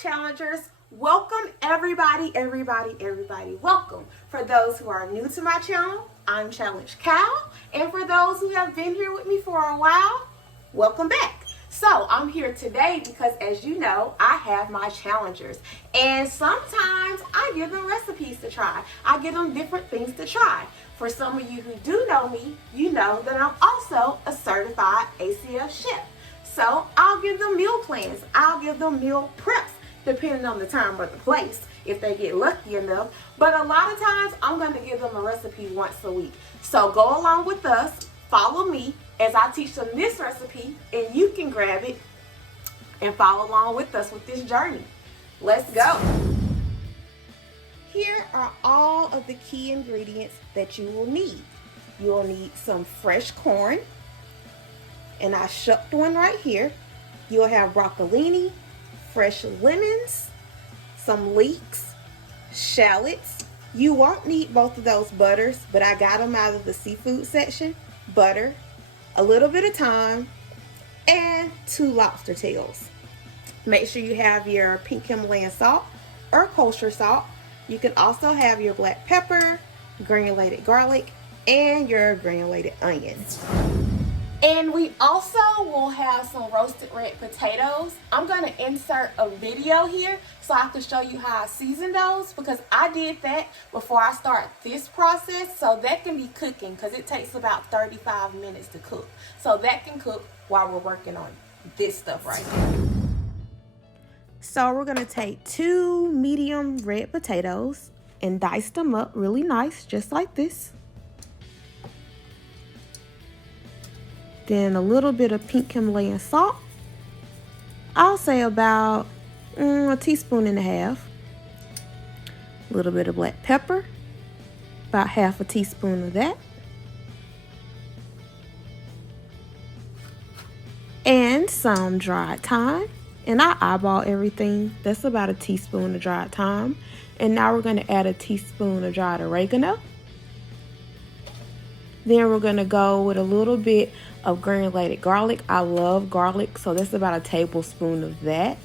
challengers? Welcome everybody, welcome. For those who are new to my channel, I'm Challenge Cal, and for those who have been here with me for a while, welcome back. So I'm here today because, as you know, I have my challengers, and sometimes I give them recipes to try. I give them different things to try. For some of you who do know me, you know that I'm also a certified ACF chef. So I'll give them meal plans. I'll give them meal preps, depending on the time or the place, if they get lucky enough. But a lot of times, I'm going to give them a recipe once a week. So go along with us, follow me as I teach them this recipe, and you can grab it and follow along with us with this journey. Let's go. Here are all of the key ingredients that you will need. You'll need some fresh corn, and I shucked one right here. You'll have broccolini, fresh lemons, some leeks, shallots. You won't need both of those butters, but I got them out of the seafood section. Butter, a little bit of thyme, and 2 lobster tails. Make sure you have your pink Himalayan salt or kosher salt. You can also have your black pepper, granulated garlic, and your granulated onions. And we also will have some roasted red potatoes. I'm going to insert a video here so I can show you how I season those, because I did that before I start this process. So that can be cooking, because it takes about 35 minutes to cook. So that can cook while we're working on this stuff right here. So we're going to take 2 medium red potatoes and dice them up really nice, just like this. Then a little bit of pink Himalayan salt. I'll say about 1.5 teaspoons. A little bit of black pepper, about 1/2 teaspoon of that. And some dried thyme. And I eyeball everything. That's about 1 teaspoon of dried thyme. And now we're going to add 1 teaspoon of dried oregano. Then we're going to go with a little bit of granulated garlic. I love garlic, so that's about 1 tablespoon of that.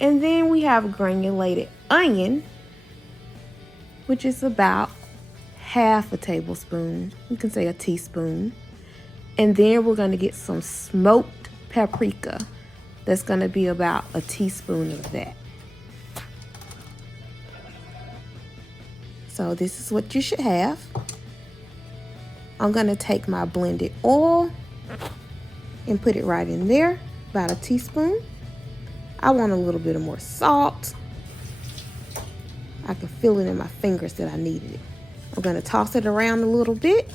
And then we have granulated onion, which is about 1/2 tablespoon. You can say 1 teaspoon. And then we're going to get some smoked paprika. That's going to be about 1 teaspoon of that. So this is what you should have. I'm going to take my blended oil and put it right in there, about 1 teaspoon. I want a little bit of more salt. I can feel it in my fingers that I needed it. I'm going to toss it around a little bit,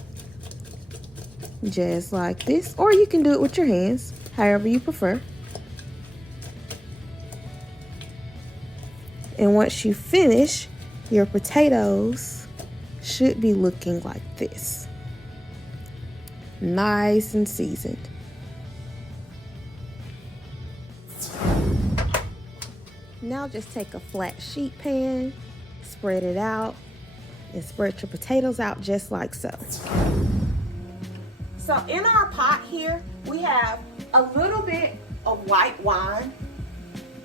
just like this, or you can do it with your hands, however you prefer. And once you finish, your potatoes should be looking like this. Nice and seasoned. Now just take a flat sheet pan, spread it out, and spread your potatoes out just like so. So in our pot here, we have a little bit of white wine.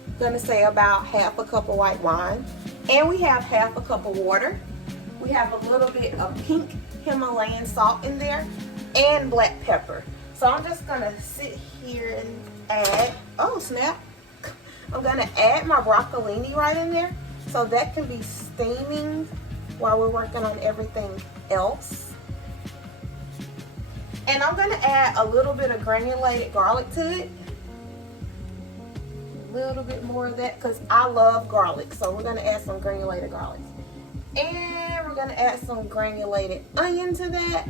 I'm gonna say about 1/2 cup of white wine. And we have 1/2 cup of water. We have a little bit of pink Himalayan salt in there, and black pepper. So I'm just gonna sit here and add, oh snap, I'm gonna add my broccolini right in there, so that can be steaming while we're working on everything else. And I'm gonna add a little bit of granulated garlic to it. A little bit more of that, because I love garlic. So we're gonna add some granulated garlic. And we're gonna add some granulated onion to that.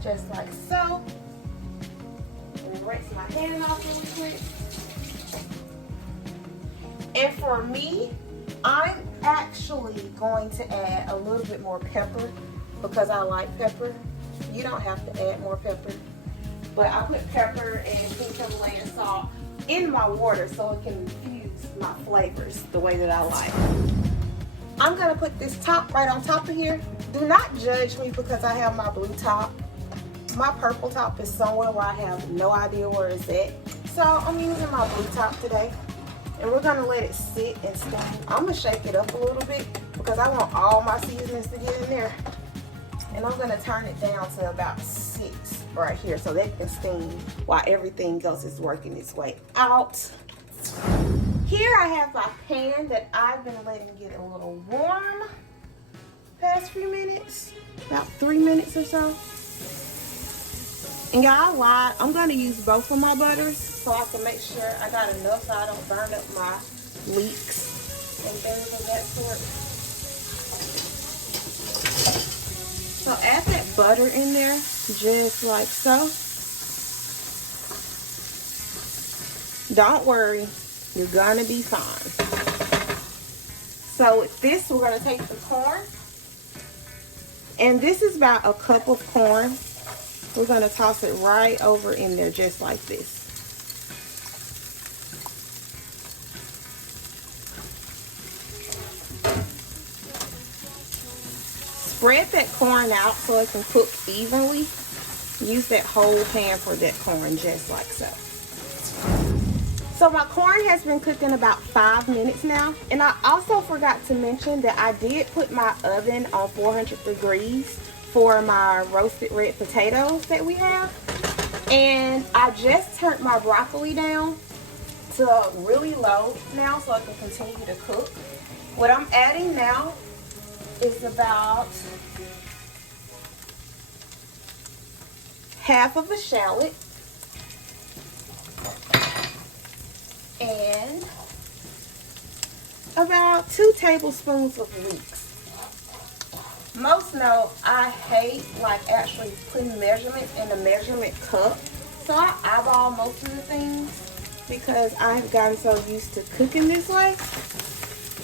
Just like so. And rinse my hand off really quick. And for me, I'm actually going to add a little bit more pepper because I like pepper. You don't have to add more pepper. But I put pepper and pink Himalayan salt in my water so it can infuse my flavors the way that I like. I'm going to put this top right on top of here. Do not judge me because I have my blue top. My purple top is somewhere where I have no idea where it's at. So I'm using my blue top today. And we're gonna let it sit and steam. I'm gonna shake it up a little bit because I want all my seasonings to get in there. And I'm gonna turn it down to about 6 right here so that can steam while everything else is working its way out. Here I have my pan that I've been letting get a little warm past few minutes, about 3 minutes or so. And y'all, I lied. I'm gonna use both of my butters so I can make sure I got enough so I don't burn up my leeks and things of that sort. So add that butter in there, just like so. Don't worry, you're gonna be fine. So with this, we're gonna take the corn. And this is about a cup of corn. We're gonna toss it right over in there just like this. Spread that corn out so it can cook evenly. Use that whole pan for that corn just like so. So my corn has been cooking about 5 minutes now. And I also forgot to mention that I did put my oven on 400 degrees for my roasted red potatoes that we have. And I just turned my broccoli down to really low now so it can continue to cook. What I'm adding now is about half of a shallot and about 2 tablespoons of leeks. Most know I hate like actually putting measurements in a measurement cup, so I eyeball most of the things because I've gotten so used to cooking this way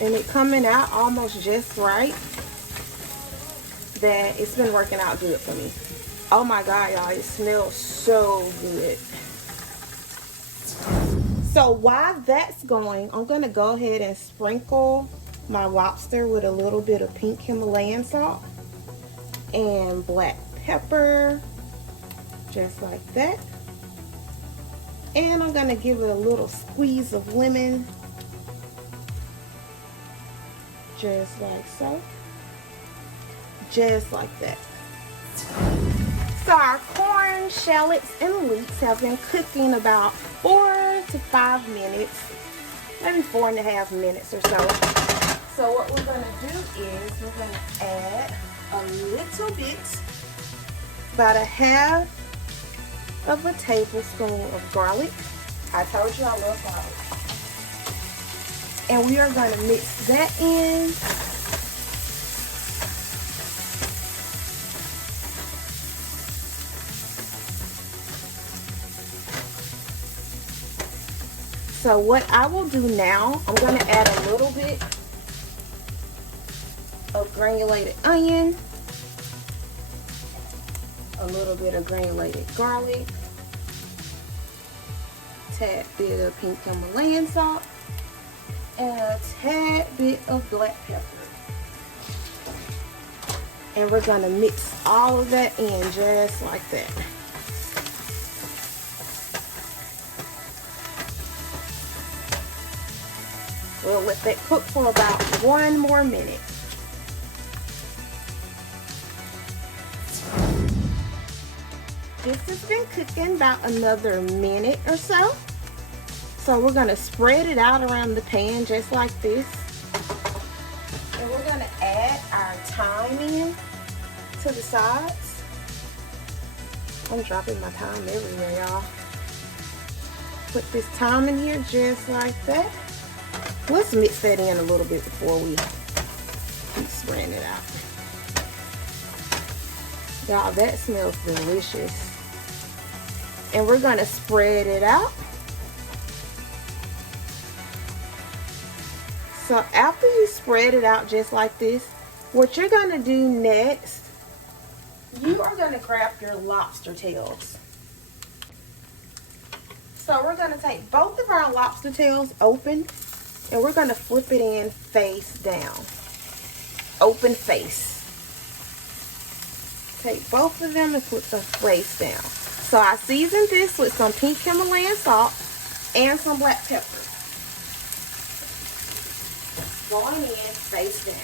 and it coming out almost just right that it's been working out good for me. Oh my God, y'all, it smells so good. So while that's going, I'm gonna go ahead and sprinkle my lobster with a little bit of pink Himalayan salt and black pepper, just like that. And I'm gonna give it a little squeeze of lemon, just like so. Just like that. So our corn, shallots, and leeks have been cooking about 4 to 5 minutes, maybe 4.5 minutes or so. So what we're going to do is we're going to add a little bit, about a half of a tablespoon of garlic. I told you I love garlic. And we are going to mix that in. So what I will do now, I'm going to add a little bit of granulated onion, a little bit of granulated garlic, tad bit of pink Himalayan salt, and a tad bit of black pepper. And we're going to mix all of that in just like that. We'll let that cook for about 1 more minute. This has been cooking about another minute or so. So we're going to spread it out around the pan just like this. And we're going to add our thyme in to the sides. I'm dropping my thyme everywhere, y'all. Put this thyme in here just like that. Let's mix that in a little bit before we keep spreading it out. Y'all, that smells delicious. And we're going to spread it out. So after you spread it out just like this, what you're going to do next, you are going to grab your lobster tails. So we're going to take both of our lobster tails open, and we're going to flip it in face down. Open face. Take both of them and flip the face down. So I seasoned this with some pink Himalayan salt and some black pepper. going in face down.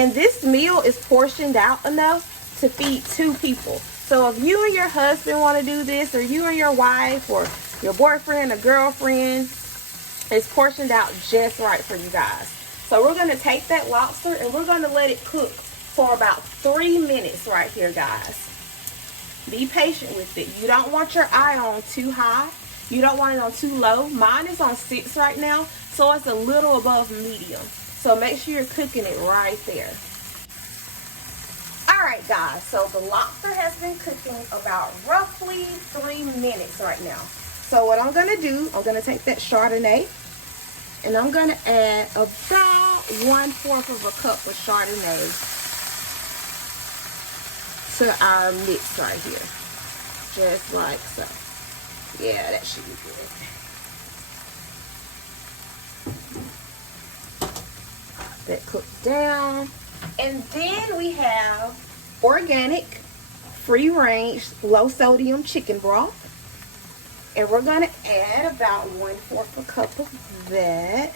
And this meal is portioned out enough to feed 2 people. So if you and your husband want to do this, or you and your wife, or your boyfriend or girlfriend, it's portioned out just right for you guys. So we're going to take that lobster and we're going to let it cook for about 3 minutes right here, guys. Be patient with it. You don't want your eye on too high. You don't want it on too low. Mine is on 6 right now, so it's a little above medium. So make sure you're cooking it right there. Alright guys, so the lobster has been cooking about roughly 3 minutes right now. So what I'm going to do, I'm going to take that Chardonnay and I'm going to add about 1/4 of a cup of Chardonnay to our mix right here. Just like so. Yeah, that should be good. That cooked down. And then we have organic, free-range, low-sodium chicken broth. And we're going to add about 1/4 a cup of that.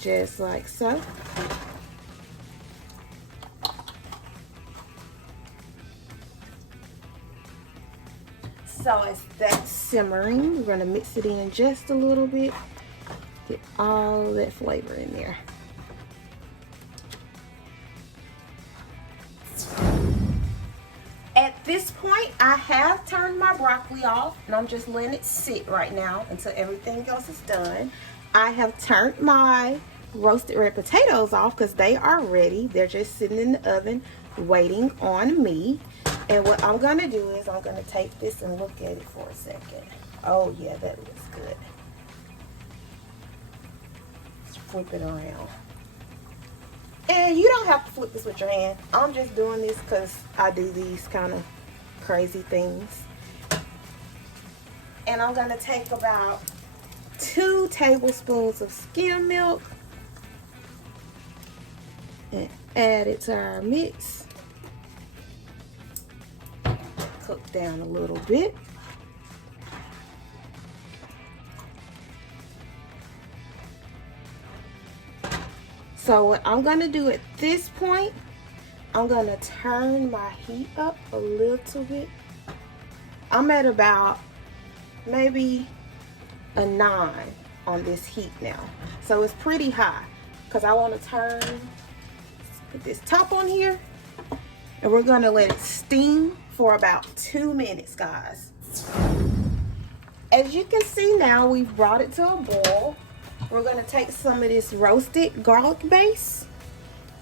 Just like so. So as that's simmering, we're going to mix it in just a little bit. Get all that flavor in there. At this point, I have turned my broccoli off and I'm just letting it sit right now until everything else is done. I have turned my roasted red potatoes off because they are ready. They're just sitting in the oven waiting on me. And what I'm going to do is I'm going to take this and look at it for a second. Oh yeah, that looks good. Let's flip it around. And you don't have to flip this with your hand. I'm just doing this because I do these kind of crazy things. And I'm going to take about 2 tablespoons of skim milk and add it to our mix. Cook down a little bit. So what I'm going to do at this point, I'm going to turn my heat up a little bit. I'm at about maybe a 9 on this heat now. So it's pretty high because I want to put this top on here and we're going to let it steam for about 2 minutes, guys. As you can see now, we've brought it to a boil. We're going to take some of this roasted garlic base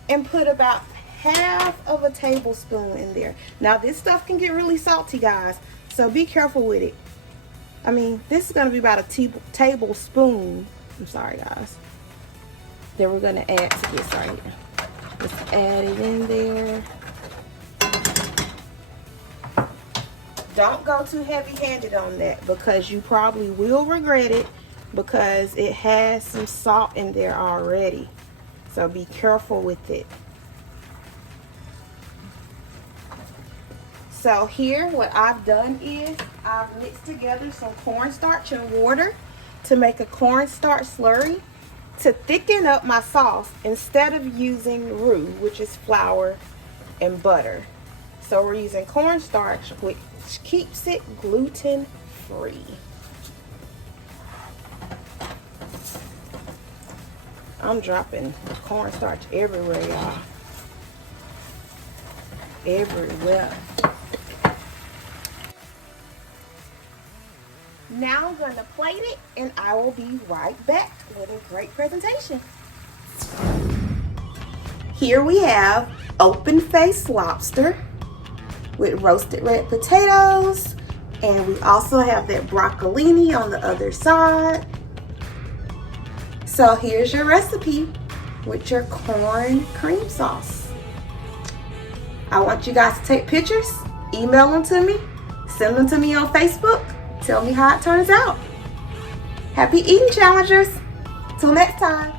and put about 1/2 tablespoon in there. Now this stuff can get really salty, guys, so be careful with it. I mean, this is going to be about a tablespoon. I'm sorry, guys. Then we're going to add to this right here. Let's add it in there. Don't go too heavy-handed on that because you probably will regret it because it has some salt in there already. So be careful with it. So here what I've done is I've mixed together some cornstarch and water to make a cornstarch slurry to thicken up my sauce instead of using roux, which is flour and butter. So we're using cornstarch, which keeps it gluten free. I'm dropping cornstarch everywhere, y'all. Everywhere. Now I'm going to plate it and I will be right back with a great presentation. Here we have open-faced lobster with roasted red potatoes, and we also have that broccolini on the other side. So here's your recipe with your corn cream sauce. I want you guys to take pictures, email them to me, send them to me on Facebook, tell me how it turns out. Happy eating, challengers. Till next time.